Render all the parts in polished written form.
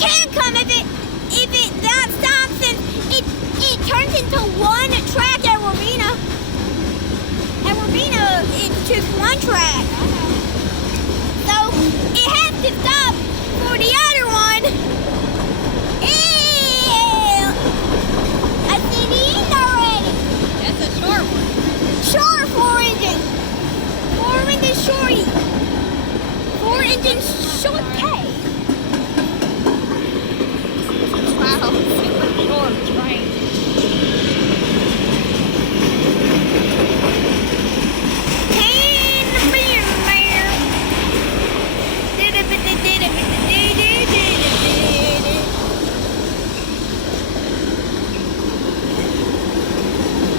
can come if it that stops and it turns into one track at Robina. At Robina, it's just one track. So it has to stop for the other one. Ew! I see the end already. That's a short one. Short 4-engine. 4-engine shorty. 4-engine short K. Wow, super short train.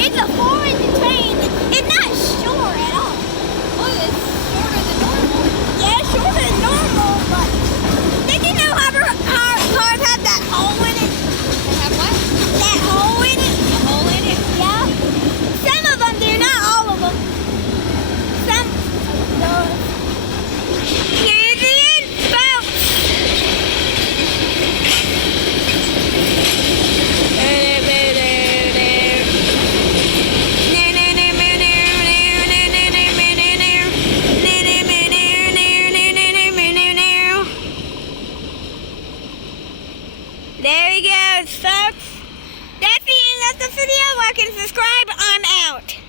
It's a 4-engine train. It's not short at all. Well, it's shorter than normal. Yeah, it's shorter than normal, but did you know cars have that hole in it? They have what? That hole in it? A hole in it? Yeah. Some of them do, not all of them. Some does. Here's the end, folks. There he goes, folks. That's the end of the video. Like and subscribe. I'm out.